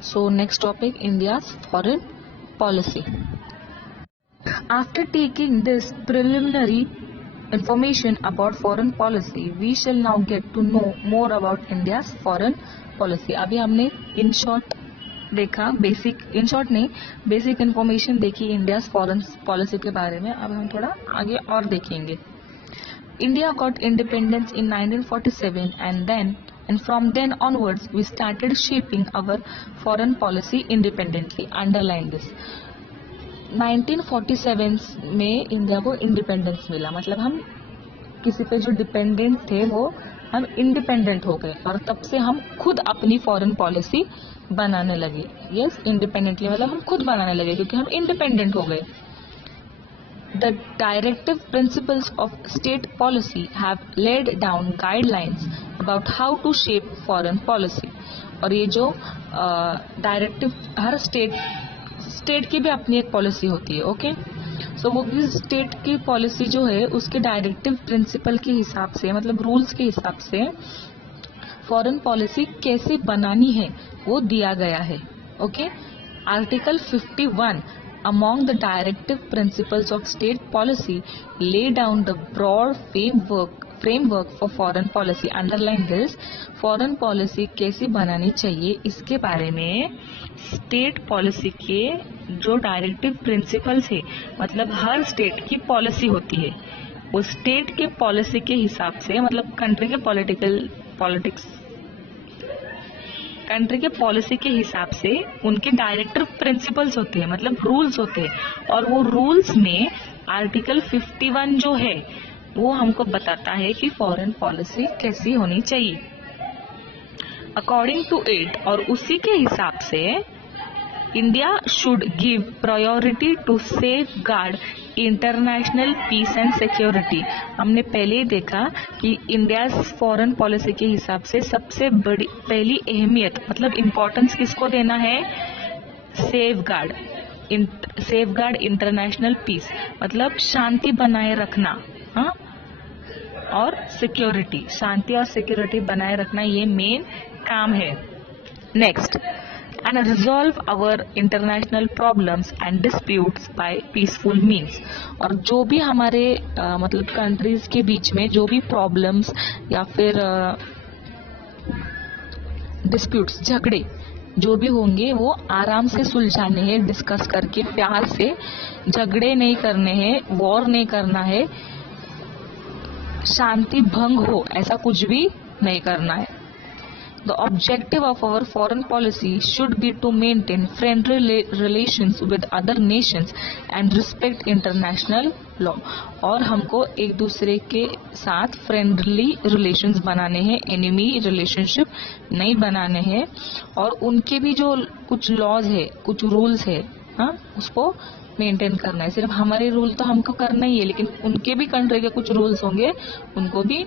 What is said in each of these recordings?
So next topic, India's foreign policy. After taking this preliminary information about foreign policy, we shall now get to know more about India's foreign policy. अभी हमने in short देखा, basic information देखी India foreign policy के बारे में. अब हम थोड़ा आगे और देखेंगे. India got independence in 1947 and from then onwards we started shaping our foreign policy independently. Underline this. 1947 में इंडिया को इंडिपेंडेंस मिला, मतलब हम किसी पे जो डिपेंडेंट थे वो हम इंडिपेंडेंट हो गए और तब से हम खुद अपनी फॉरेन पॉलिसी बनाने लगे. यस, इंडिपेंडेंटली मतलब हम खुद बनाने लगे क्योंकि हम इंडिपेंडेंट हो गए. The directive principles of state policy have laid down guidelines about how to shape foreign policy. और ये जो डायरेक्टिव हर स्टेट की भी अपनी एक पॉलिसी होती है. ओके, सो वो भी स्टेट की पॉलिसी जो है उसके डायरेक्टिव प्रिंसिपल के हिसाब से, मतलब रूल्स के हिसाब से फॉरेन पॉलिसी कैसे बनानी है वो दिया गया है. Okay, article 51 among the directive principles of state policy lay down the broad framework for foreign policy. Underline this. foreign policy कैसे बनानी चाहिए इसके बारे में स्टेट पॉलिसी के जो डायरेक्टिव प्रिंसिपल्स है, मतलब हर स्टेट की पॉलिसी होती है, वो स्टेट के पॉलिसी के हिसाब से, मतलब कंट्री के पॉलिसी के हिसाब से उनके डायरेक्टिव प्रिंसिपल्स होते हैं, मतलब रूल्स होते हैं. और वो रूल्स में आर्टिकल 51 जो है वो हमको बताता है कि फॉरेन पॉलिसी कैसी होनी चाहिए. अकॉर्डिंग टू इट, और उसी के हिसाब से India should give priority to safeguard international peace and security. हमने पहले ही देखा कि इंडिया फॉरेन पॉलिसी के हिसाब से सबसे बड़ी पहली अहमियत, मतलब इम्पोर्टेंस किसको देना है? सेफ गार्ड इंटरनेशनल पीस, मतलब शांति बनाए रखना. हाँ, और सिक्योरिटी, शांति और सिक्योरिटी बनाए रखना ये मेन काम है. Next, and resolve our international problems and disputes by peaceful means. और जो भी हमारे मतलब कंट्रीज के बीच में जो भी प्रॉब्लम्स या फिर डिस्प्यूट्स, झगड़े जो भी होंगे वो आराम से सुलझाने हैं, डिस्कस करके प्यार से. झगड़े नहीं करने हैं, वॉर नहीं करना है, शांति भंग हो ऐसा कुछ भी नहीं करना है. The objective of our foreign policy should be to maintain friendly relations with other nations and respect international law. और हमको एक दूसरे के साथ फ्रेंडली रिलेशंस बनाने हैं, एनिमी रिलेशनशिप नहीं बनाने हैं. और उनके भी जो कुछ लॉज है, कुछ रूल्स है, हाँ, उसको मेंटेन करना है. सिर्फ हमारे रूल तो हमको करना ही है, लेकिन उनके भी कंट्री के कुछ रूल्स होंगे उनको भी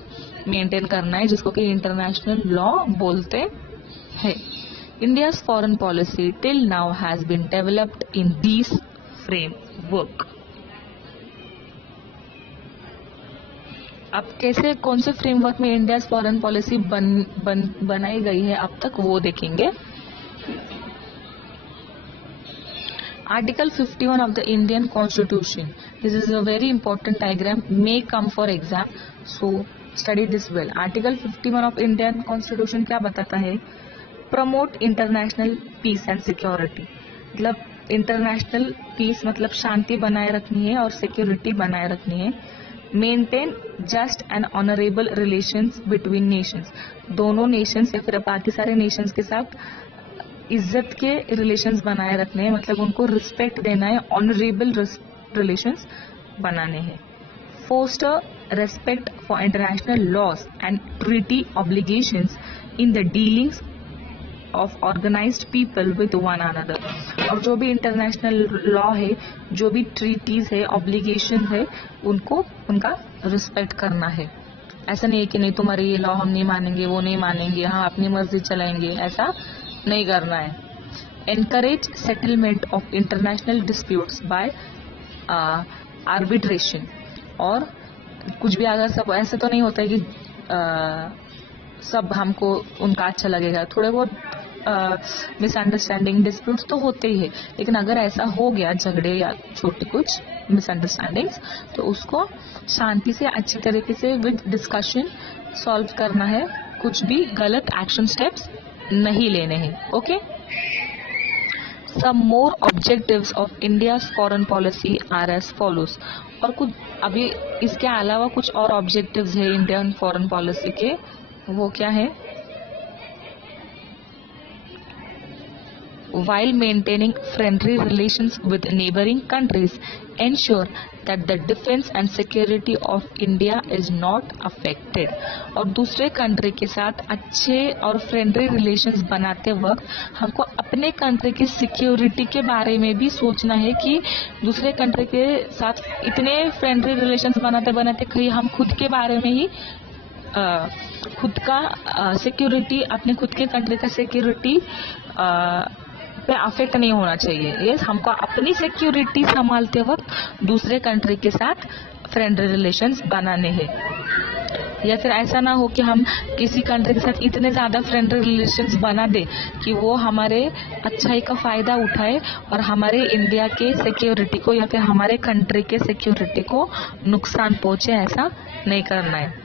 मेंटेन करना है, जिसको कि इंटरनेशनल लॉ बोलते हैं. India's foreign policy till now has been developed in this framework. अब कैसे, कौन से फ्रेमवर्क में इंडियाज फॉरेन पॉलिसी बनाई गई है अब तक वो देखेंगे. Article 51 of the Indian Constitution. This is a very important diagram, may come for exam, so study this well. Article 51 of Indian Constitution क्या बताता है? Promote international peace and security. मतलब इंटरनेशनल पीस मतलब शांति बनाए रखनी है और सिक्योरिटी बनाए रखनी है. Maintain just and honourable relations between Nations. दोनों नेशंस या फिर बाकी सारे नेशंस के साथ इज्जत के रिलेशंस बनाए रखने हैं, मतलब उनको रिस्पेक्ट देना है, ऑनरेबल रिलेशंस बनाने हैं. Foster respect for international laws and treaty obligations in the dealings of organised people with one another. और जो भी इंटरनेशनल लॉ है, जो भी ट्रीटीज है, ऑब्लिगेशन है, उनको उनका रिस्पेक्ट करना है. ऐसा नहीं है कि नहीं तुम्हारे ये लॉ हम नहीं मानेंगे, वो नहीं मानेंगे, हाँ अपनी मर्जी चलाएंगे, ऐसा नहीं करना है. Encourage settlement of international disputes by arbitration. और कुछ भी अगर सब ऐसे तो नहीं होता है कि सब हमको उनका अच्छा लगेगा, थोड़े बहुत मिसअंडरस्टैंडिंग डिस्प्यूट्स तो होते ही है, लेकिन अगर ऐसा हो गया झगड़े या छोटे कुछ मिसअंडरस्टैंडिंग्स, तो उसको शांति से अच्छी तरीके से विद डिस्कशन सॉल्व करना है, कुछ भी गलत एक्शन स्टेप्स नहीं लेने हैं. Okay. Some more objectives of India's foreign policy are as follows. और कुछ अभी इसके अलावा कुछ और ऑब्जेक्टिव्स है इंडियन फॉरेन पॉलिसी के, वो क्या है? While maintaining friendly relations with neighboring countries, ensure that the defense and security of India is not affected. और दूसरे कंट्री के साथ अच्छे और फ्रेंडली रिलेशंस बनाते वक्त हमको अपने कंट्री की सिक्योरिटी के बारे में भी सोचना है कि दूसरे कंट्री के साथ इतने फ्रेंडली रिलेशंस बनाते बनाते कहीं हम खुद के बारे में ही खुद का सिक्योरिटी, अपने खुद के कंट्री का सिक्योरिटी पे अफेक्ट नहीं होना चाहिए. ये हमको अपनी सिक्योरिटी संभालते वक्त दूसरे कंट्री के साथ फ्रेंडली रिलेशंस बनाने हैं. या फिर ऐसा ना हो कि हम किसी कंट्री के साथ इतने ज़्यादा फ्रेंडली रिलेशंस बना दे कि वो हमारे अच्छाई का फ़ायदा उठाए और हमारे इंडिया के सिक्योरिटी को या फिर हमारे कंट्री के सिक्योरिटी को नुकसान पहुँचे. ऐसा नहीं करना है.